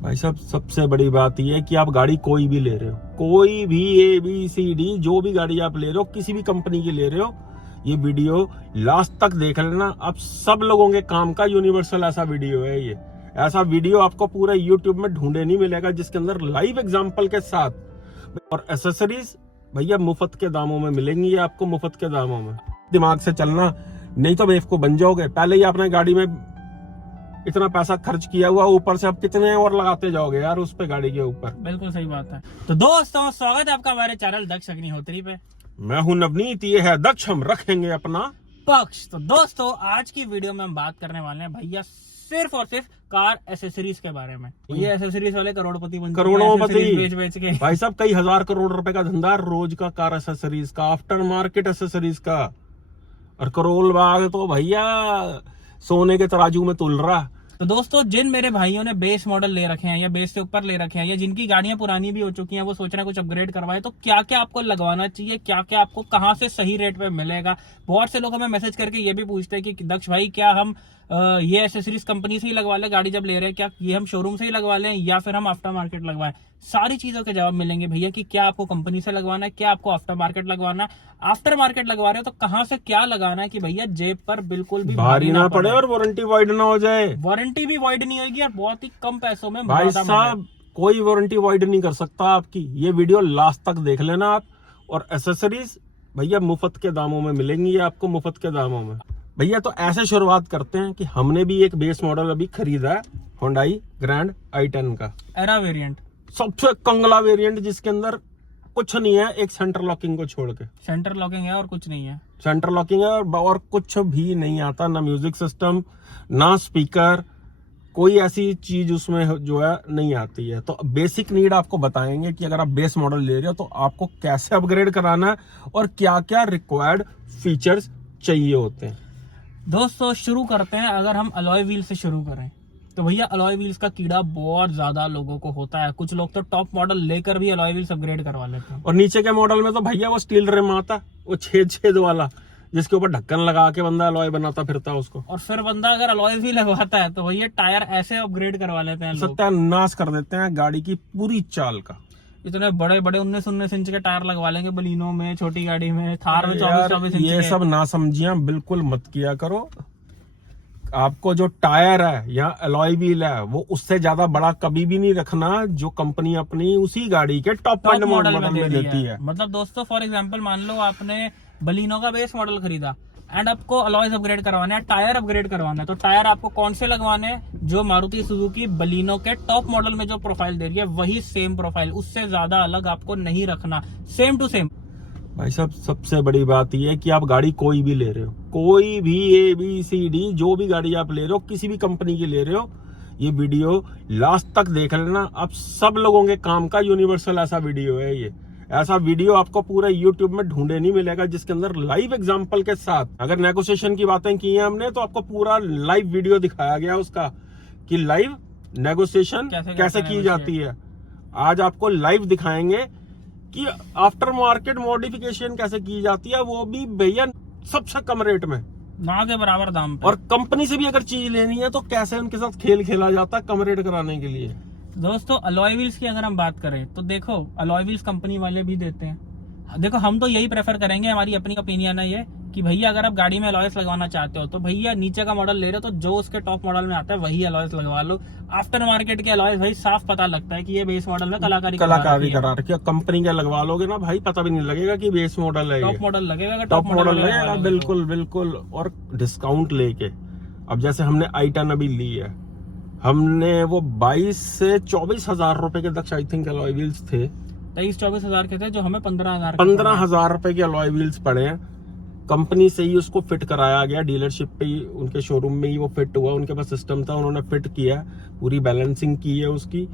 भाई साहब, सबसे बड़ी बात यह है कि आप गाड़ी कोई भी ले रहे हो, कोई भी ABCD जो भी गाड़ी आप ले रहे हो, किसी भी कंपनी की ले रहे हो, ये वीडियो लास्ट तक देख लेना। आप सब लोगों के काम का यूनिवर्सल ऐसा वीडियो है ये। ऐसा वीडियो आपको पूरे YouTube में ढूंढे नहीं मिलेगा जिसके अंदर लाइव एग्जांपल के साथ और एसेसरीज भैया मुफ्त के दामों में मिलेंगी आपको, मुफ्त के दामों में। दिमाग से चलना, नहीं तो बेवकूफ बन जाओगे। पहले ही आपने गाड़ी में इतना पैसा खर्च किया हुआ, ऊपर से आप कितने और लगाते जाओगे यार उस पे, गाड़ी के ऊपर। बिल्कुल सही बात है। तो दोस्तों, स्वागत है आपका हमारे चैनल दक्ष अग्निहोत्री पे। मैं हूं नवनीत, ये है दक्ष, हम रखेंगे अपना पक्ष। तो दोस्तों, आज की वीडियो में हम बात करने वाले हैं भैया सिर्फ और सिर्फ कार एसेसरीज के बारे में। ये एसेसरीज वाले करोड़पति बन चुके हैं, करोड़पति बेच के। भाई साहब, कई हजार करोड़ रुपए का धंधा रोज का कार एसेसरीज का, आफ्टर मार्केट एसेसरीज का। और करोल बाग तो भैया सोने के तराजू में तुल रहा। तो दोस्तों, जिन मेरे भाइयों ने बेस मॉडल ले रखे हैं या बेस से ऊपर ले रखे हैं, या जिनकी गाड़ियां पुरानी भी हो चुकी हैं, वो सोच रहे हैं कुछ अपग्रेड करवाए, तो क्या क्या आपको लगवाना चाहिए, क्या क्या आपको कहां से सही रेट पे मिलेगा। बहुत से लोग हमें मैसेज करके ये भी पूछते हैं कि दक्ष भाई, क्या हम ये एसेसरीज कंपनी से ही लगवा लें गाड़ी जब ले रहे हैं, क्या ये हम शोरूम से ही लगवा लें या फिर हम आफ्टर मार्केट लगवाएं। सारी चीजों के जवाब मिलेंगे भैया कि क्या आपको कंपनी से लगवाना है, क्या आपको आफ्टर मार्केट लगवाना है। आफ्टर मार्केट लगवा रहे हो तो कहां से क्या लगाना है कि भैया जेब पर बिल्कुल भी भारी ना पड़े और वारंटी वाइड ना हो जाए। वारंटी भी वाइड नहीं होगी और बहुत ही कम पैसों में। भाई साहब, कोई वारंटी वाइड नहीं कर सकता आपकी। ये वीडियो लास्ट तक देख लेना आप। और एसेसरीज भैया मुफ्त के दामों में मिलेंगी आपको, मुफ्त के दामों में भैया। तो ऐसे शुरुआत करते हैं कि हमने भी एक बेस मॉडल अभी खरीदा है, होंडाई ग्रैंड i10 का एरा वेरिएंट, सबसे कंगला वेरिएंट, जिसके अंदर कुछ नहीं है एक सेंटर लॉकिंग को छोड़ के। सेंटर लॉकिंग है और कुछ नहीं है। सेंटर लॉकिंग है और कुछ भी नहीं आता, ना म्यूजिक सिस्टम, ना स्पीकर, कोई ऐसी चीज उसमें जो है नहीं आती है। तो बेसिक नीड आपको बताएंगे कि अगर आप बेस मॉडल ले रहे हो तो आपको कैसे अपग्रेड कराना है और क्या क्या रिक्वायर्ड फीचर्स चाहिए होते हैं। दोस्तों, शुरू करते हैं। अगर हम अलॉय व्हील से शुरू करें तो भैया अलॉय व्हील्स का कीड़ा बहुत ज्यादा लोगों को होता है। कुछ लोग तो टॉप मॉडल लेकर भी अलॉय व्हील्स अपग्रेड करवा लेते हैं। और नीचे के मॉडल में तो भैया वो स्टील रिम आता, वो छेद वाला, जिसके ऊपर ढक्कन लगा के बंदा अलॉय बनाता फिरता है उसको। और फिर बंदा अगर अलॉय भी लगवाता है तो भैया टायर ऐसे अपग्रेड करवा लेते हैं लोग, सत्यानाश कर देते हैं गाड़ी की पूरी चाल का। इतने बड़े बड़े 19 इंच के टायर लगवा लेंगे बलिनो में, छोटी गाड़ी में, थार में 24 इंच। ये सब ना समझिया बिल्कुल मत किया करो। आपको जो टायर है या अलॉय व्हील है वो उससे ज्यादा बड़ा कभी भी नहीं रखना, जो कंपनी अपनी उसी गाड़ी के टॉप मॉडल में देती है। मतलब दोस्तों, फॉर एग्जांपल मान लो आपने बलिनो का बेस मॉडल खरीदा एंड आपको अलॉयज अपग्रेड करवाना है, टायर अपग्रेड करवाना है, तो टायर आपको कौन से लगवाने हैं? जो मारुति सुजुकी बलिनो के टॉप मॉडल में जो प्रोफाइल दे रही है वही सेम प्रोफाइल, उससे ज्यादा अलग आपको नहीं रखना, सेम टू सेम। भाई साहब, सबसे बड़ी बात यह है कि आप गाड़ी कोई भी ले रहे हो, कोई भी ABCD जो भी गाड़ी आप ले रहे हो, किसी भी कंपनी की ले रहे हो, ये वीडियो लास्ट तक देख लेना। आप सब लोगों के काम का यूनिवर्सल ऐसा वीडियो है ये। ऐसा वीडियो आपको पूरे YouTube में ढूंढे नहीं मिलेगा जिसके अंदर लाइव एग्जांपल के साथ, अगर नेगोशिएशन की बातें की हैं हमने तो आपको पूरा लाइव वीडियो दिखाया गया उसका कि लाइव नेगोशिएशन कैसे की जाती है। आज आपको लाइव दिखाएंगे कि आफ्टर मार्केट मॉडिफिकेशन कैसे की जाती है, वो भी भैया सबसे कम रेट में, ना के बराबर दाम पे। और कंपनी से भी अगर चीज लेनी है तो कैसे उनके साथ खेल खेला जाता है कम रेट कराने के लिए। दोस्तों, अलॉय व्हील्स की अगर हम बात करें तो देखो, अलॉय व्हील्स कंपनी वाले भी देते हैं। देखो, हम तो यही प्रेफर करेंगे, हमारी अपनी ओपिनियन है ये कि भैया अगर आप गाड़ी में अलॉयस लगवाना चाहते हो तो भैया नीचे का मॉडल ले रहे हो तो जो उसके टॉप मॉडल में आता है वही अलॉयस लगवा लो। आफ्टर मार्केट के अलॉयस भाई साफ पता लगता है कि ये बेस मॉडल में कलाकारी करा रखी है। कंपनी के लगवा लोगे ना भाई, पता भी नहीं लगेगा कि बेस मॉडल है, टॉप मॉडल लगेगा, टॉप मॉडल लगेगा। बिल्कुल बिल्कुल। और डिस्काउंट लेके, अब जैसे हमने i10 अभी ली है, हमने वो 22 से 24 हजार रुपए के दक्ष आई थिंक अलॉय व्हील्स थे, 23-24 हजार के थे, जो हमें 15,000 रुपए के अलॉय व्हील्स पड़े हैं। कंपनी से ही उसको फिट कराया गया, डीलरशिप पे ही, उनके शोरूम में ही वो फिट हुआ, उनके पास सिस्टम था, उन्होंने फिट किया, पूरी बैलेंसिंग की है उसकी,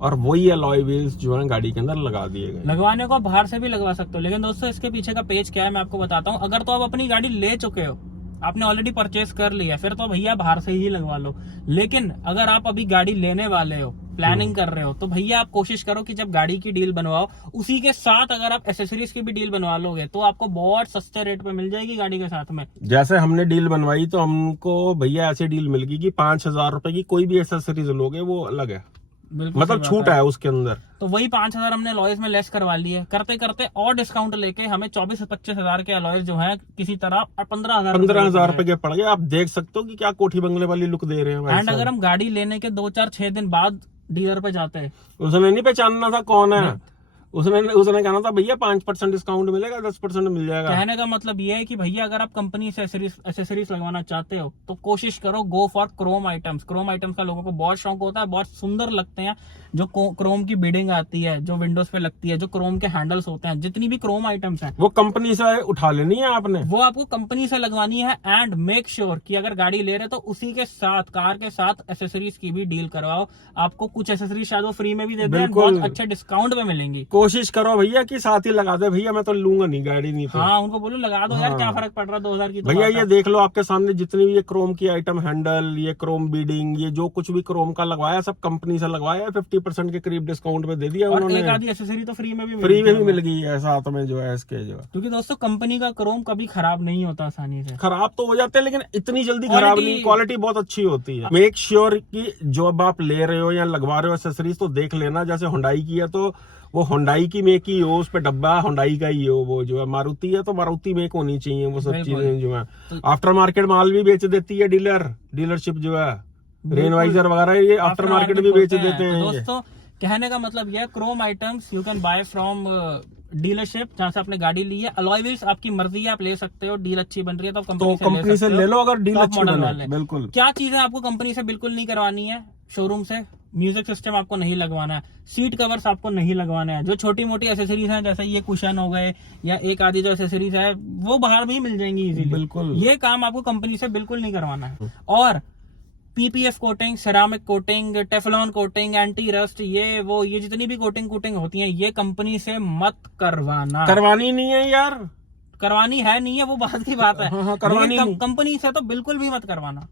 और वही अलॉय व्हील्स जो है गाड़ी के अंदर लगा दिए गए। लगवाने को बाहर से भी लगवा सकते हो, लेकिन दोस्तों इसके पीछे का पेज क्या है मैं आपको बताता हूँ। अगर तो आप अपनी गाड़ी ले चुके हो, आपने ऑलरेडी परचेस कर लिया, फिर तो भैया बाहर से ही लगवा लो। लेकिन अगर आप अभी गाड़ी लेने वाले हो, प्लानिंग कर रहे हो, तो भैया आप कोशिश करो कि जब गाड़ी की डील बनवाओ उसी के साथ अगर आप एसेसरीज की भी डील बनवा लोगे तो आपको बहुत सस्ते रेट पे मिल जाएगी गाड़ी के साथ में। जैसे हमने डील बनवाई तो हमको भैया ऐसी डील मिल गई कि 5,000 रुपए की कोई भी एसेसरीज लोगे वो अलग है, बिल्कुल मतलब सही छूट बात है उसके अंदर। तो वही 5,000 हमने अलॉयज में लेस करवा लिए, करते करते और डिस्काउंट लेके हमें 24-25 हजार के अलॉयज जो है किसी तरह 15,000 रुपए के पड़ गए। आप देख सकते हो कि क्या कोठी बंगले वाली लुक दे रहे हैं भाई एंड अगर साहब। हम गाड़ी लेने के 2-4-6 दिन बाद डीलर पे जाते हैं, उसने नहीं पहचानना था कौन है, उसने कहना था भैया 5% डिस्काउंट मिलेगा, 10% मिल जाएगा। कहने का मतलब ये है कि भैया अगर आप कंपनी से एसेसरीज लगवाना चाहते हो तो कोशिश करो go for Chrome items. Chrome items का लोगों को बहुत शौक होता है, बहुत सुंदर लगते हैं। जो क्रोम की बीडिंग आती है, जो विंडोज पे लगती है, जो क्रोम के हैंडल्स होते हैं, जितनी भी क्रोम आइटम्स हैं वो कंपनी से उठा लेनी है आपने, वो आपको कंपनी से लगवानी है। एंड मेक श्योर कि अगर गाड़ी ले रहे तो उसी के साथ, कार के साथ एसेसरीज की भी डील करवाओ। आपको कुछ एसेसरीज शायद वो फ्री में भी देते हैं, बहुत अच्छे डिस्काउंट में मिलेंगी। कोशिश करो भैया कि साथ ही लगा दे, भैया मैं तो लूंगा नहीं गाड़ी, नहीं तो हाँ, उनको बोलो लगा दो यार, क्या फर्क पड़ रहा है 2,000 की तो भैया बात ये है। देख लो आपके सामने जितनी भी ये क्रोम की आइटम, हैंडल, ये क्रोम बीडिंग, ये जो कुछ भी क्रोम का लगवाया सब कंपनी से लगवाया, 50% के करीब डिस्काउंट में दे दिया और उन्होंने। एक आधी एसेसरी तो फ्री में भी फ्री में भी हमें। मिल गई है साथ में जो है इसके जो है। क्योंकि दोस्तों कंपनी का क्रोम कभी खराब नहीं होता आसानी से। खराब तो हो जाते हैं लेकिन इतनी जल्दी खराब नहीं, क्वालिटी बहुत अच्छी होती है। मेक श्योर कि जो अब आप ले रहे हो या लगवा रहे हो एसेसरीज तो देख लेना, जैसे हुंडई की है तो वो हुंडई की मेक ही हो, उस पे डब्बा हुंडई का ही हो। वो जो है मारुति है तो मारुति मेक होनी चाहिए, वो सब चीजें जो है। आफ्टर मार्केट माल भी बेच देती है डीलरशिप जो है, रेनवाइजर वगैरह ये आफ्टर मार्केट भी बेच देते हैं। दोस्तों कहने का मतलब यह Chrome items you can buy from dealership, जहाँ से आपने गाड़ी ली है। अलॉय व्हील्स आपकी मर्जी है, आप ले सकते हो। डील अच्छी बन रही है तो कंपनी से ले लो अगर डील टॉप अच्छी मॉडल बने। वाले। बिल्कुल। क्या चीजें आपको कंपनी से बिल्कुल नहीं करवानी है शोरूम से? म्यूजिक सिस्टम आपको नहीं लगवाना है, सीट कवर्स आपको नहीं लगवाना है। जो छोटी मोटी एसेसरीज हैं जैसे ये कुशन हो गए या एक आधी जो एसेसरीज है वो बाहर भी मिल जाएंगी इजीली। बिल्कुल। ये काम आपको कंपनी से बिल्कुल नहीं करवाना है। और PPF coating, ceramic coating, Teflon coating, anti rust, ये जितनी भी कोटिंग होती है ये कंपनी से मत करवाना। करवानी नहीं है यार, करवानी है नहीं है वो बात की बात है। हाँ, करवानी नहीं। कंपनी से तो बिल्कुल भी मत करवाना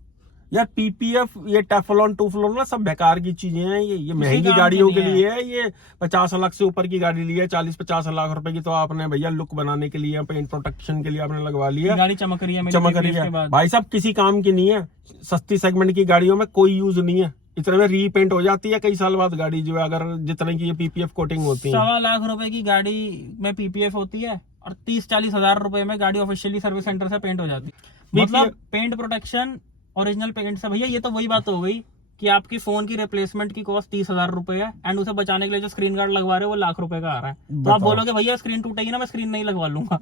यार। पीपीएफ, ये टेफलॉन टूफलॉन ना सब बेकार की चीजें हैं। ये महंगी काम गाड़ियों की के नहीं लिए है। ये 50 लाख से ऊपर की गाड़ी ली है, 40-50 लाख रुपए की, तो आपने भैया लुक बनाने के लिए, पेंट प्रोटेक्शन के लिए आपने लगवा लिया, गाड़ी चमक रही है मेरी चमक रही PPF के है। बाद। भाई साहब किसी काम की नहीं है। सस्ती सेगमेंट की गाड़ियों में कोई यूज नहीं है, इतने में रीपेंट हो जाती है कई साल बाद गाड़ी जो है, अगर जितने की ये पीपीएफ कोटिंग होती है। 1.25 लाख रुपए की गाड़ी में पीपीएफ होती है और 30-40 हजार रुपए में गाड़ी ऑफिशियली सर्विस सेंटर से पेंट हो जाती है। मतलब पेंट प्रोटेक्शन ओरिजिनल पेंट से। भैया ये तो वही बात हो गई कि आपकी फोन की रिप्लेसमेंट की कॉस्ट 30,000 रुपए है एंड उसे बचाने के लिए जो स्क्रीन गार्ड लगवा रहे हो वो लाख रुपए का आ रहा है। तो आप बोलोगे भैया स्क्रीन टूटेगी ना, मैं स्क्रीन नहीं लगवा लूंगा।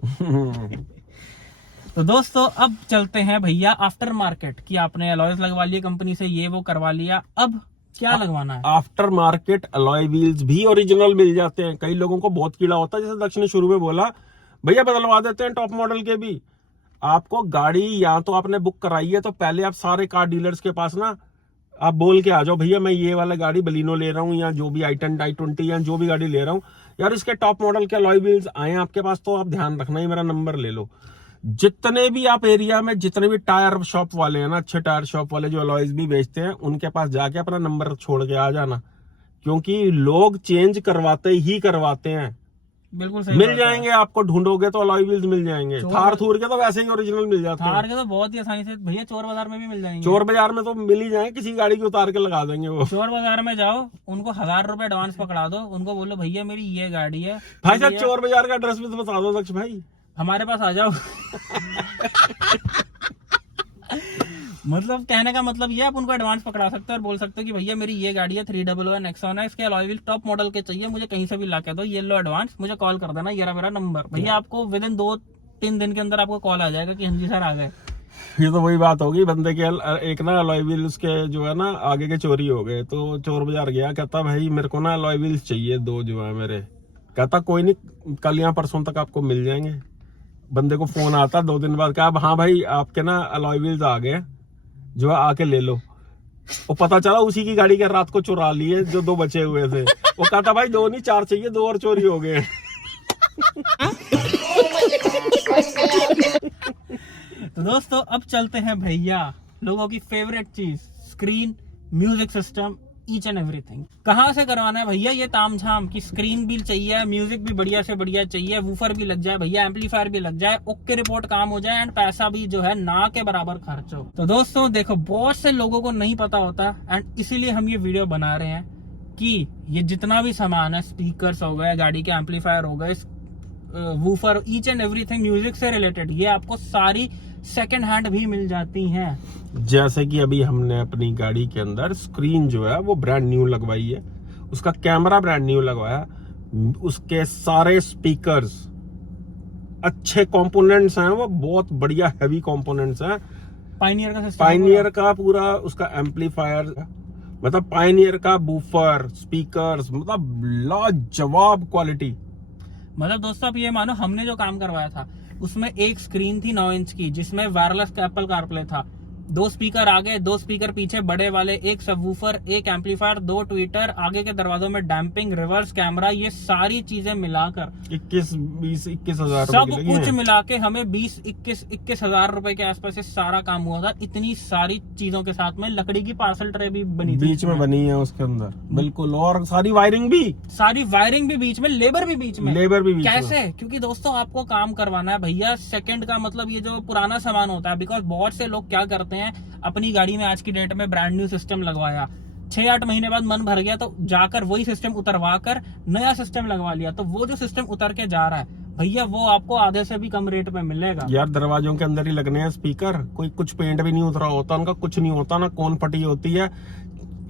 तो दोस्तों अब चलते हैं भैया आफ्टर मार्केट की। आपने अलॉयज लगवा लिए कंपनी से, ये वो करवा लिया, अब क्या लगवाना है? आफ्टर मार्केट अलॉय व्हील्स भी ओरिजिनल मिल जाते हैं। कई लोगों को बहुत कीड़ा होता है, जैसे दक्ष ने शुरू में बोला भैया बदलवा देते हैं टॉप मॉडल के भी। आपको गाड़ी या तो आपने बुक कराई है तो पहले आप सारे कार डीलर्स के पास ना आप बोल के आ जाओ, भैया मैं ये वाला गाड़ी बलिनो ले रहा हूँ या जो भी i20 या जो भी गाड़ी ले रहा हूँ यार, इसके टॉप मॉडल के अलॉय व्हील्स आए आपके पास तो आप ध्यान रखना, ही मेरा नंबर ले लो। जितने भी आप एरिया में जितने भी टायर शॉप वाले हैं ना, अच्छे टायर शॉप वाले जो अलॉयज भी बेचते हैं, उनके पास जाके अपना नंबर छोड़ के आ जाना, क्योंकि लोग चेंज करवाते ही करवाते हैं। बिल्कुल सही मिल जाएंगे आपको, ढूंढोगे तो अलॉय व्हील्स मिल जाएंगे। थार थूर के तो वैसे ही ओरिजिनल मिल जाते हैं। थार के तो बहुत ही आसानी से भैया चोर बाजार में भी मिल जाएंगे। चोर बाजार में तो मिल ही जाएंगे, किसी गाड़ी की उतार के लगा देंगे वो। चोर बाजार में जाओ, उनको 1,000 रुपए एडवांस पकड़ा दो, उनको बोलो भैया मेरी ये गाड़ी है। भाई साहब चोर बाजार का एड्रेस भी तो बता दो दक्ष भाई, हमारे पास आ जाओ। मतलब कहने का मतलब ये, आप उनको एडवांस पकड़ा सकते हो और बोल सकते हो कि भैया मेरी ये गाड़ी है 300 नेक्सॉन है, इसके अलॉय व्हील टॉप मॉडल के चाहिए, मुझे कहीं से भी ला के दो, ये लो एडवांस, मुझे कॉल कर देना, ये रहा मेरा नंबर। भैया आपको विद इन 2-3 दिन के अंदर आपको कॉल आ जाएगा कि हाँ जी सर आ गए। ये तो वही बात होगी, बंदे के एक ना अलॉय व्हील उसके जो है ना आगे के चोरी हो गए, तो चोर बाजार गया, कहता भाई मेरे को ना अलॉय व्हील्स चाहिए 2 जो है मेरे। कहता कोई नहीं, कल या परसों तक आपको मिल जाएंगे। बंदे को फोन आता 2 दिन बाद, कहा हाँ भाई आपके ना अलॉय व्हील्स आ गए, जो है आके ले लो। वो पता चला उसी की गाड़ी के रात को चुरा लिए जो 2 बचे हुए थे। वो कहता भाई 2 नहीं 4 चाहिए, 2 और चोरी हो गए। तो दोस्तों अब चलते हैं भैया लोगों की फेवरेट चीज, screen, music system, each and everything. कहाँ से करवाना है भैया ये तामझाम की स्क्रीन भी चाहिए, म्यूजिक भी बढ़िया से बढ़िया चाहिए, वूफर भी लग जाए भैया, एम्पलीफायर भी लग जाए, ओके रिपोर्ट काम हो जाए एंड पैसा भी जो है ना के बराबर खर्च हो। तो दोस्तों देखो बहुत से लोगों को नहीं पता होता एंड इसीलिए हम ये वीडियो बना रहे हैं कि ये जितना भी सामान है, स्पीकर्स हो गए, गाड़ी के एम्पलीफायर हो गए, woofer, each and everything music से रिलेटेड, ये आपको सारी सेकंड हैंड भी मिल जाती हैं। जैसे कि अभी हमने अपनी गाड़ी के अंदर स्क्रीन जो है वो ब्रांड न्यू लगवाई है, उसका कैमरा ब्रांड न्यू लगवाया, उसके सारे स्पीकर्स अच्छे कंपोनेंट्स हैं, वो बहुत बढ़िया हैवी कंपोनेंट्स हैं। पायनियर का सिस्टम, पायनियर का पूरा उसका एम्पलीफायर, मतलब पायनियर का बूफर, स्पीकर्स, मतलब लाजवाब क्वालिटी। मतलब दोस्तों आप ये मानो, हमने जो काम करवाया था उसमें एक स्क्रीन थी 9 इंच की, जिसमें वायरलेस एप्पल कारप्ले था, 2 स्पीकर आगे, 2 स्पीकर पीछे बड़े वाले, एक सबवूफर, एक एम्पलीफायर, 2 ट्विटर, आगे के दरवाजों में डैम्पिंग, रिवर्स कैमरा, ये सारी चीजें मिलाकर 21 हजार सब कुछ मिला के हमें 21 हजार रुपए के आसपास से सारा काम हुआ था। इतनी सारी चीजों के साथ में लकड़ी की पार्सल ट्रे भी बनी थी, बीच में बनी है उसके अंदर, बिल्कुल, और सारी वायरिंग भी बीच में, लेबर भी बीच में। कैसे? क्योंकि दोस्तों आपको काम करवाना है भैया सेकंड का, मतलब ये जो पुराना सामान होता है, बिकॉज बहुत से लोग क्या करते हैं, अपनी गाड़ी में आज की डेट में ब्रांड न्यू सिस्टम लगवाया, 6-8 महीने बाद मन भर गया तो जाकर वही सिस्टम उतरवा कर नया सिस्टम लगवा लिया, तो वो जो सिस्टम उतर के जा रहा है भैया, वो आपको आधे से भी कम रेट में मिलेगा। यार दरवाजों के अंदर ही लगने हैं स्पीकर, कोई कुछ पेंट भी नहीं उतरा होता उनका, कुछ नहीं होता ना, कौन फटी होती है।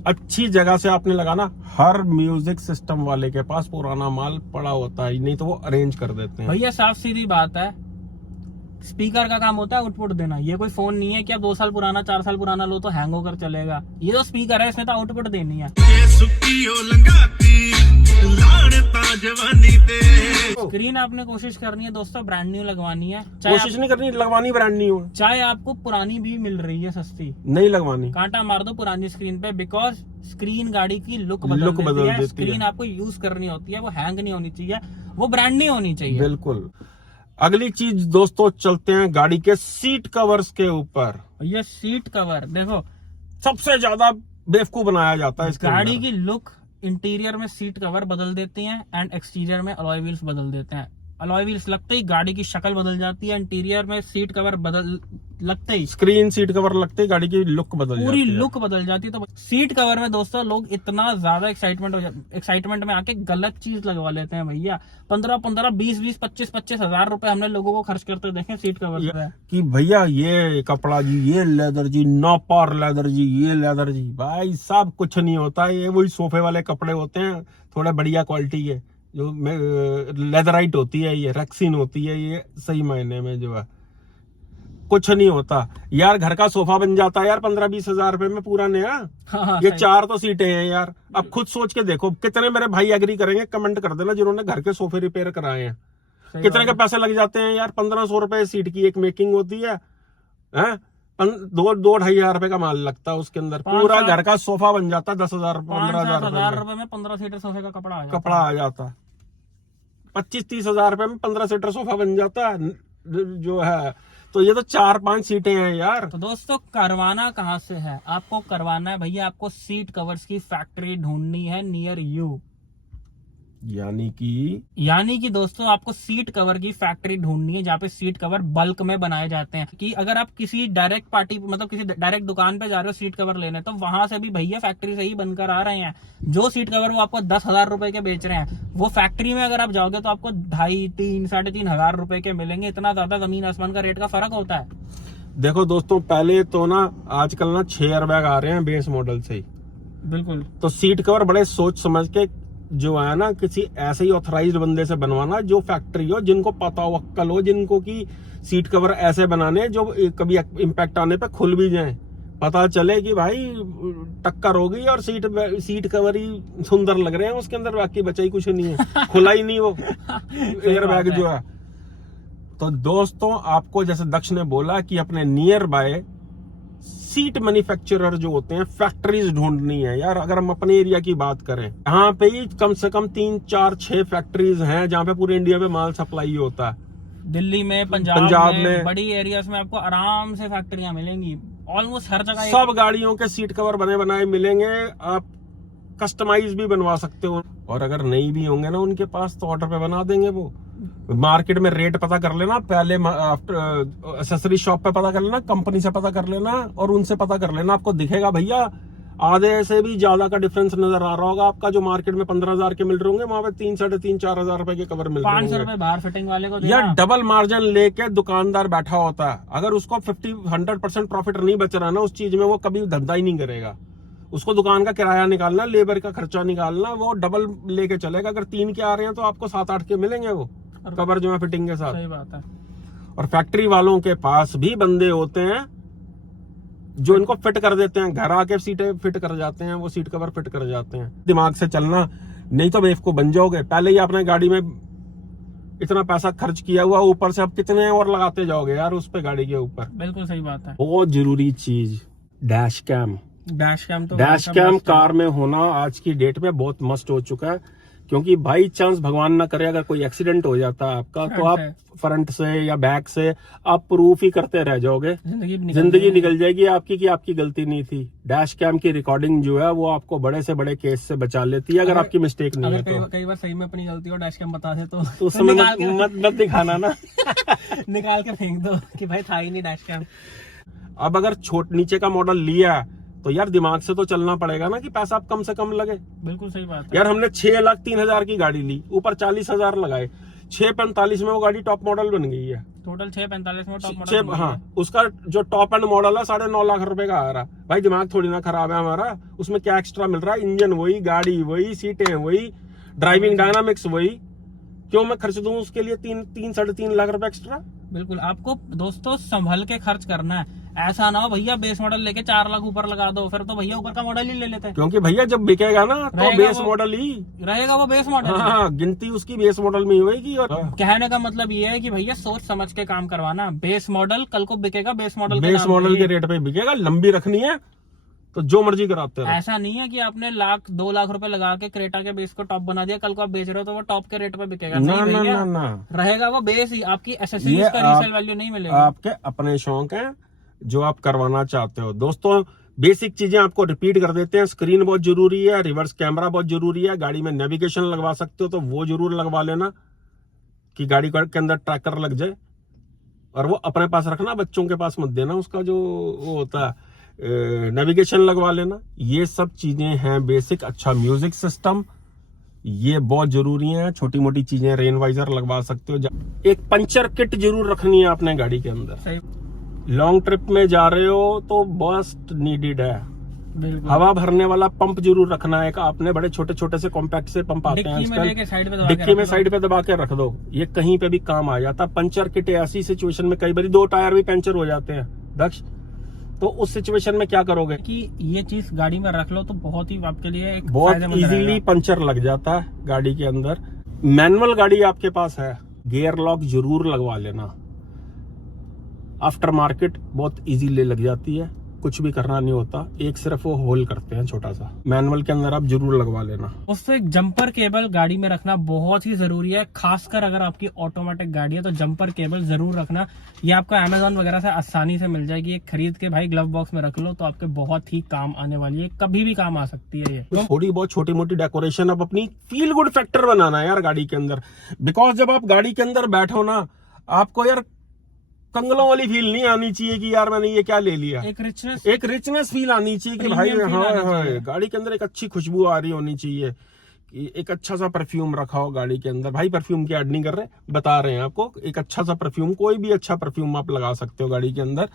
अच्छी जगह से आपने लगाना। हर म्यूजिक सिस्टम वाले के पास पुराना माल पड़ा होता है, नहीं तो वो अरेंज कर देते हैं। भैया साफ सीधी बात है, स्पीकर का काम होता है आउटपुट देना। ये कोई फोन नहीं है कि आप 2 साल पुराना 4 साल पुराना लो तो हैंग होकर चलेगा। ये जो स्पीकर है इसने तो आउटपुट देनी है। स्क्रीन आपने कोशिश करनी है दोस्तों ब्रांड न्यू लगवानी है, कोशिश नहीं करनी, लगवानी ब्रांड न्यू है, चाहे आपको पुरानी भी मिल रही है सस्ती, नहीं लगवानी, कांटा मार दो पुरानी स्क्रीन पे, बिकॉज स्क्रीन गाड़ी की लुक बदल देती है। स्क्रीन आपको यूज करनी होती है, वो हैंग नहीं होनी चाहिए, वो ब्रांड नहीं होनी चाहिए। बिल्कुल। अगली चीज दोस्तों, चलते हैं गाड़ी के सीट कवर्स के ऊपर। ये सीट कवर देखो, सबसे ज्यादा बेवकूफ बनाया जाता है इस गाड़ी की लुक। इंटीरियर में सीट कवर बदल देते हैं एंड एक्सटीरियर में अलॉय व्हील्स बदल देते हैं। अलॉय व्हील्स लगते ही गाड़ी की शक्ल बदल जाती है, इंटीरियर में सीट कवर बदल लगते ही, स्क्रीन सीट कवर लगते ही गाड़ी की लुक बदल जाती है, पूरी लुक बदल जाती है। तो सीट कवर में दोस्तों लोग इतना ज्यादा एक्साइटमेंट में आके गलत चीज लगवा लेते हैं भैया। 15-15, 20-20, 25-25 हजार रुपए हमने लोगों को खर्च करते देखे सीट कवर पे कि भैया ये कपड़ा जी, ये लेदर जी, नॉपर लेदर जी, ये लेदर जी। भाई साहब कुछ नहीं होता, ये वही सोफे वाले कपड़े होते हैं, थोड़ा बढ़िया क्वालिटी के, जो लेदराइट होती है, ये रेक्सिन होती है, ये सही मायने में जो है कुछ नहीं होता यार। घर का सोफा बन जाता है यार 15-20 हजार रुपए में पूरा नया। हाँ, ये 4 तो सीटें हैं यार। अब खुद सोच के देखो, कितने मेरे भाई एग्री करेंगे, कमेंट कर देना जिन्होंने घर के सोफे रिपेयर कराए हैं, कितने के पैसे लग जाते हैं यार। 1500 रुपए सीट की एक मेकिंग होती है, 2-2.5 हजार रुपए का माल लगता है उसके अंदर, पूरा घर का सोफा बन जाता है 10,000 15,000 रुपए में 15 सीटर सोफे का कपड़ा आ जाता। 25-30 हजार रुपए में 15 सीटर सोफा बन जाता है जो है। तो ये तो 4-5 सीटें हैं यार। तो दोस्तों करवाना कहाँ से है? आपको करवाना है भैया, आपको सीट कवर्स की फैक्ट्री ढूंढनी है नियर यू। यानी कि दोस्तों आपको सीट कवर की फैक्ट्री ढूंढनी है जहाँ पे सीट कवर बल्क में बनाए जाते हैं। कि अगर आप किसी डायरेक्ट पार्टी, मतलब किसी डायरेक्ट दुकान पे जा रहे हो सीट कवर लेने, तो वहां से भी भैया फैक्ट्री से ही बनकर आ रहे हैं। जो सीट कवर वो आपको 10,000 रुपए के बेच रहे हैं, वो फैक्ट्री में अगर आप जाओगे तो आपको 2.5, 3, 3.5 हजार रुपए के मिलेंगे। इतना ज्यादा जमीन आसमान का रेट का फर्क होता है। देखो दोस्तों, पहले तो ना आजकल ना 6 एयरबैग आ रहे हैं बेस मॉडल से ही। बिल्कुल। तो सीट कवर बड़े सोच समझ के जो है ना, किसी ऐसे ही ऑथराइज्ड बंदे से बनवाना जो फैक्ट्री हो, जिनको पता हो, अक्कल हो, जिनको की सीट कवर ऐसे बनाने जो कभी इम्पैक्ट आने पे खुल भी जाए, पता चले कि भाई टक्कर हो गई और सीट कवर ही सुंदर लग रहे हैं उसके अंदर, बाकी बचा ही कुछ नहीं है, खुला ही नहीं वो एयरबैग जो है। तो दोस्तों आपको जैसे दक्ष ने बोला कि अपने नियर बाय सीट मैन्युफैक्चरर जो होते हैं फैक्ट्रीज ढूंढनी है यार। अगर हम अपने एरिया की बात करें, यहाँ पे ही कम से कम 3, 4, 6 फैक्ट्रीज हैं जहाँ पे पूरे इंडिया में माल सप्लाई होता है। दिल्ली में, पंजाब में, बड़ी एरियाज में आपको आराम से फैक्ट्रियां मिलेंगी। ऑलमोस्ट हर जगह सब गाड़ियों के सीट कवर बने बनाए मिलेंगे। आप कस्टमाइज भी बनवा सकते हो, और अगर नहीं भी होंगे ना उनके पास तो ऑर्डर पे बना देंगे वो। मार्केट में रेट पता कर लेना पहले, एक्सेसरी शॉप पे पता कर लेना, कंपनी से पता कर लेना और उनसे पता कर लेना। आपको दिखेगा भैया आधे से भी ज्यादा का डिफरेंस नजर आ रहा होगा आपका। जो मार्केट में 15,000 के मिल रहे होंगे, वहां पे 3, 3,500, 4,000 रुपए के कवर मिल रहे 500 होंगे। रुपए बाहर फिटिंग वाले को या देना। डबल मार्जिन लेके दुकानदार बैठा होता है। अगर उसको 100% प्रॉफिट नहीं बच रहा ना उस चीज में, वो कभी धंधा ही नहीं करेगा। उसको दुकान का किराया निकालना, लेबर का खर्चा निकालना, वो डबल लेके चलेगा। अगर 3 के आ रहे हैं तो आपको 7-8 के मिलेंगे वो कवर जो है फिटिंग के साथ। सही बात है। और फैक्ट्री वालों के पास भी बंदे होते हैं जो इनको फिट कर देते हैं, घर आके सीटें फिट कर जाते हैं, वो सीट कवर फिट कर जाते हैं। दिमाग से चलना, नहीं तो बेवकूफ बन जाओगे। पहले ही आपने गाड़ी में इतना पैसा खर्च किया हुआ, ऊपर से आप कितने और लगाते जाओगे यार उस पे, गाड़ी के ऊपर। बिल्कुल सही बात है। बहुत जरूरी चीज डैश कैम। डैश कैम तो डैश कैम कार में होना आज की डेट में बहुत मस्ट हो चुका है, क्योंकि बाई चांस भगवान ना करे अगर कोई एक्सीडेंट हो जाता है आपका, तो आप फ्रंट से या बैक से आप प्रूफ ही करते रह जाओगे। जिंदगी निकल जाएगी आपकी कि आपकी गलती नहीं थी। डैश कैम की रिकॉर्डिंग जो है वो आपको बड़े से बड़े केस से बचा लेती है, अगर आपकी मिस्टेक नहीं है तो। कई बार सही में अपनी गलती और डैश कैम बता दे तो उस समय मत दिखाना ना। निकाल के फेंक दो कि भाई था ही नहीं डैश कैम। अब अगर नीचे का मॉडल लिया तो यार दिमाग से तो चलना पड़ेगा ना कि पैसा आप कम से कम लगे। बिल्कुल सही बात है। यार हमने 6,03,000 की गाड़ी ली, ऊपर 40,000 लगाए, 6,45 में वो गाड़ी टॉप मॉडल बन गई है। टोटल 6,45 में टॉप मॉडल। हाँ, उसका जो टॉप एंड मॉडल है 9.5 लाख रुपए का आ रहा। भाई दिमाग थोड़ी ना खराब है हमारा। उसमें क्या एक्स्ट्रा मिल रहा है? इंजन वही, गाड़ी वही, सीटें वही, ड्राइविंग डायनामिक्स वही। क्यों मैं खर्च दूं उसके लिए 3-3.5 लाख रुपए एक्स्ट्रा? बिल्कुल। आपको दोस्तों संभल के खर्च करना है। ऐसा ना हो भैया बेस मॉडल लेके 4 लाख ऊपर लगा दो, फिर तो भैया ऊपर का मॉडल ही ले लेते हैं। क्योंकि भैया जब बिकेगा ना तो बेस मॉडल ही रहेगा, वो बेस मॉडल। हाँ, गिनती उसकी बेस मॉडल में ही होगी। और कहने का मतलब ये है कि भैया सोच समझ के काम करवाना। बेस मॉडल कल को बिकेगा बेस मॉडल के रेट पे बिकेगा। लंबी रखनी है तो जो मर्जी कराते हैं। ऐसा नहीं है कि आपने 1-2 लाख रुपए लगा के क्रेटा के बेस को टॉप बना दिया, कल को आप बेच रहे हो तो वो टॉप के रेट पे बिकेगा। ना रहेगा वो बेस ही। आपकी एसेसरीज का रीसेल वैल्यू नहीं मिलेगा। आपके अपने शौक है जो आप करवाना चाहते हो। दोस्तों बेसिक चीजें आपको रिपीट कर देते हैं। स्क्रीन बहुत जरूरी है, रिवर्स कैमरा बहुत जरूरी है, गाड़ी में नेविगेशन लगवा सकते हो तो वो जरूर लगवा लेना कि गाड़ी के अंदर ट्रैकर लग जाए। और वो अपने पास रखना, बच्चों के पास मत देना। उसका जो वो होता है नेविगेशन लगवा लेना। ये सब चीजें हैं बेसिक। अच्छा म्यूजिक सिस्टम, ये बहुत जरूरी है। छोटी मोटी चीजें, रेन वाइजर लगवा सकते हो। एक पंचर किट जरूर रखनी है अपने गाड़ी के अंदर। लॉन्ग ट्रिप में जा रहे हो तो मस्ट नीडेड है। हवा भरने वाला पंप जरूर रखना है। आपने बड़े छोटे छोटे से कॉम्पैक्ट से पंप आते हैं आजकल, डिक्की में साइड पे दबा के रख दो। ये कहीं पे भी काम आ जाता। पंचर किट ऐसी सिचुएशन में, कई बार 2 टायर भी पंचर हो जाते हैं दक्ष, तो उस सिचुएशन में क्या करोगे कि ये चीज गाड़ी में रख लो तो बहुत ही आपके लिए एक बहुत इजीली पंचर लग जाता है गाड़ी के अंदर। मैनुअल गाड़ी आपके पास है, गियर लॉक जरूर लगवा लेना। आफ्टर मार्केट बहुत इजीली लग जाती है, कुछ भी करना नहीं होता। एक सिर्फ वो होल करते हैं छोटा सा। मैनुअल के अंदर आप जरूर लगवा लेना। उससे एक जंपर केबल गाड़ी में रखना बहुत ही जरूरी है। खासकर अगर आपकी ऑटोमेटिक गाड़ी है तो जंपर केबल जरूर रखना। ये आपको अमेजोन वगैरह से आसानी से मिल जाएगी। एक खरीद के भाई ग्लव बॉक्स में रख लो तो आपके बहुत ही काम आने वाली है। कभी भी काम आ सकती है ये। थोड़ी बहुत छोटी मोटी डेकोरेशन आप अपनी फील गुड फैक्टर बनाना है यार गाड़ी के अंदर। बिकॉज जब आप गाड़ी के अंदर बैठो ना, आपको यार कंगलों वाली फील नहीं आनी चाहिए कि यार मैंने ये क्या ले लिया। एक रिचनेस फील आनी चाहिए कि भाई हाँ, गाड़ी के अंदर एक अच्छी खुशबू आ रही होनी चाहिए। कि एक अच्छा सा परफ्यूम रखा हो गाड़ी के अंदर। भाई परफ्यूम की ऐड नहीं कर रहे, बता रहे हैं आपको। एक अच्छा सा परफ्यूम, कोई भी अच्छा परफ्यूम आप लगा सकते हो गाड़ी के अंदर,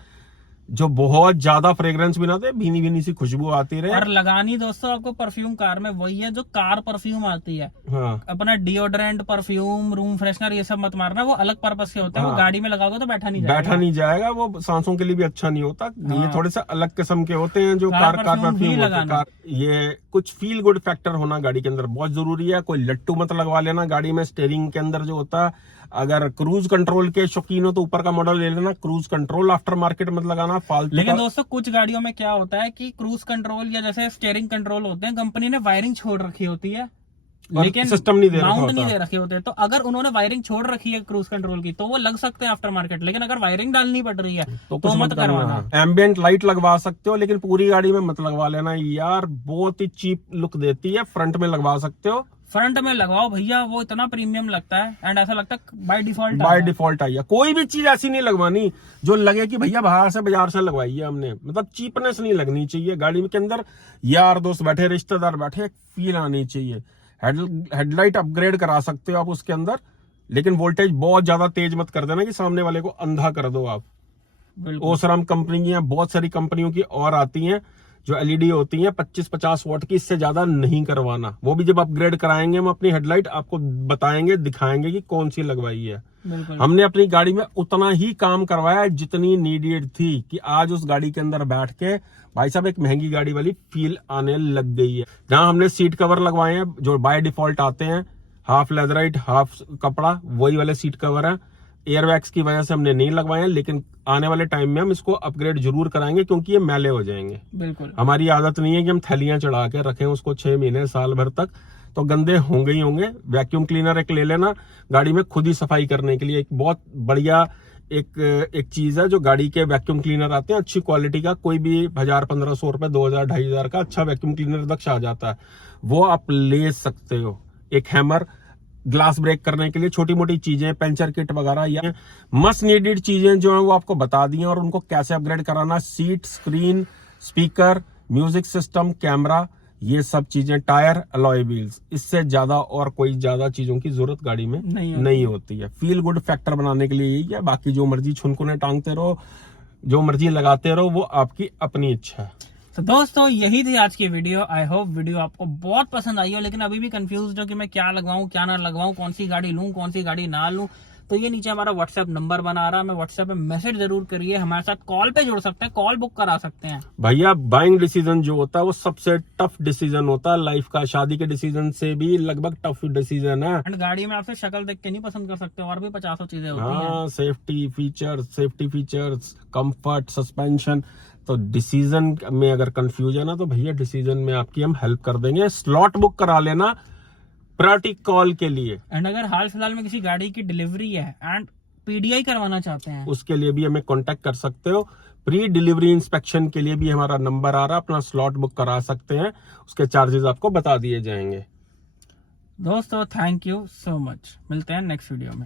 जो बहुत ज्यादा फ्रेग्रेंस भी ना दे, भीनी भीनी सी खुशबू आती रहे। और लगानी दोस्तों आपको परफ्यूम कार में वही है जो कार परफ्यूम आती है। हाँ। अपना डिओड्रेंट, परफ्यूम, रूम फ्रेशनर ये सब मत मारना, वो अलग पर्पस के होते हैं। वो गाड़ी में लगाओगे तो बैठा नहीं जाएगा, वो सांसों के लिए भी अच्छा नहीं होता। ये थोड़े से अलग किस्म के होते हैं जो कार परफ्यूम होते हैं। ये कुछ फील गुड फैक्टर होना गाड़ी के अंदर बहुत जरूरी है। कोई लट्टू मत लगवा लेना गाड़ी में। स्टीयरिंग के अंदर जो होता है, अगर क्रूज कंट्रोल के शौकीन हो तो ऊपर का मॉडल ले लेना। क्रूज कंट्रोल आफ्टर मार्केट मत लगाना फालतू। लेकिन दोस्तों कुछ गाड़ियों में क्या होता है कि क्रूज कंट्रोल या जैसे स्टीयरिंग कंट्रोल होते हैं, कंपनी ने वायरिंग छोड़ रखी होती है। लेकिन सिस्टम नहीं दे रखा माउंट नहीं होता। दे रखे होते। तो अगर उन्होंने वायरिंग छोड़ रखी है क्रूज कंट्रोल की तो वो लग सकते हैं आफ्टर मार्केट, लेकिन अगर वायरिंग डालनी पड़ रही है तो तो कुछ मत करवाना। एम्बियंट लाइट लगवा सकते हो, लेकिन पूरी गाड़ी में मत लगवा लेना यार, बहुत ही चीप लुक देती है। फ्रंट में लगवा सकते हो, फ्रंट में लगवाओ भैया, वो इतना प्रीमियम लगता है एंड ऐसा लगता है बाय डिफॉल्ट आई है। कोई भी चीज ऐसी नहीं लगवानी जो लगे कि भैया बाहर से बाजार से लगवाई है हमने, मतलब चीपनेस नहीं लगनी चाहिए गाड़ी के अंदर। यार दोस्त बैठे, रिश्तेदार बैठे, एक फील आनी चाहिए। हेडलाइट अपग्रेड करा सकते हो आप उसके अंदर, लेकिन वोल्टेज बहुत ज्यादा तेज मत कर देना कि सामने वाले को अंधा कर दो आप। ओसराम कंपनी की हैं, बहुत सारी कंपनियों की और आती हैं जो एलईडी होती हैं 25-50 वॉट की, इससे ज्यादा नहीं करवाना। वो भी जब अपग्रेड कराएंगे हम अपनी हेडलाइट, आपको बताएंगे, दिखाएंगे कि कौन सी लगवाई है। हमने अपनी गाड़ी में उतना ही काम करवाया जितनी नीडेड थी, कि आज उस गाड़ी के अंदर बैठ के भाई साहब एक महंगी गाड़ी वाली फील आने लग गई है। जहां हमने सीट कवर लगवाए हैं जो बाय डिफॉल्ट आते हैं, हाफ लेदराइट हाफ कपड़ा, वही वाले सीट कवर है। एयरबैग्स की वजह से हमने नहीं लगवाए हैं, लेकिन आने वाले टाइम में हम इसको अपग्रेड जरूर कराएंगे, क्योंकि ये मैले हो जाएंगे। बिल्कुल हमारी आदत नहीं है कि हम थैलियां चढ़ा के रखें उसको 6 महीने साल भर तक, तो गंदे होंगे ही होंगे। वैक्यूम क्लीनर एक ले लेना गाड़ी में खुद ही सफाई करने के लिए। एक बहुत बढ़िया एक चीज है जो गाड़ी के वैक्यूम क्लीनर आते हैं अच्छी क्वालिटी का, कोई भी 1000-1500 रुपए 2000-2500 का अच्छा वैक्यूम क्लीनर दक्ष आ जाता है, वो आप ले सकते हो। एक हैमर, ग्लास ब्रेक करने के लिए, छोटी मोटी चीजें, पंचर किट वगैरह, या मस्ट नीडेड चीजें जो है वो आपको बता दी हैं, और उनको कैसे अपग्रेड कराना। Seat, screen, speaker, music system, camera, ये सब चीजें, टायर, अलॉय व्हील्स, इससे ज्यादा और कोई ज्यादा चीजों की जरूरत गाड़ी में नहीं होती है। फील गुड फैक्टर बनाने के लिए यही है, बाकी जो मर्जी छुनकुने टांगते रहो, जो मर्जी लगाते रहो, वो आपकी अपनी इच्छा है। तो दोस्तों यही थी आज की वीडियो। आई होप वीडियो आपको बहुत पसंद आई हो, लेकिन अभी भी कंफ्यूज हो कि मैं क्या लगवाऊं क्या ना लगवाऊं, कौन सी गाड़ी लूं कौन सी गाड़ी ना लूं, तो ये नीचे हमारा व्हाट्सएप नंबर बना रहा है, मैं व्हाट्सएप पे मैसेज जरूर करिए। हमारे साथ कॉल पे जुड़ सकते हैं, कॉल बुक करा सकते हैं। भैया बाइंग डिसीजन जो होता है वो सबसे टफ डिसीजन होता है लाइफ का, शादी के डिसीजन से भी लगभग टफ डिसीजन है। एंड गाड़ी में आपसे शक्ल देख के नहीं पसंद कर सकते, और भी 50 चीजें होती हैं। सेफ्टी फीचर्स, कंफर्ट, सस्पेंशन, तो डिसीजन में अगर कंफ्यूजन है ना, तो भैया डिसीजन में आपकी हम हेल्प कर देंगे। स्लॉट बुक करा लेना प्रायोरिटी कॉल के लिए। एंड अगर हाल फिलहाल में किसी गाड़ी की डिलीवरी है एंड पीडीआई करवाना चाहते हैं, उसके लिए भी हमें कांटेक्ट कर सकते हो। प्री डिलीवरी इंस्पेक्शन के लिए भी हमारा नंबर आ रहा है, अपना स्लॉट बुक करा सकते हैं, उसके चार्जेस आपको बता दिए जाएंगे। दोस्तों थैंक यू सो मच, मिलते हैं नेक्स्ट वीडियो में।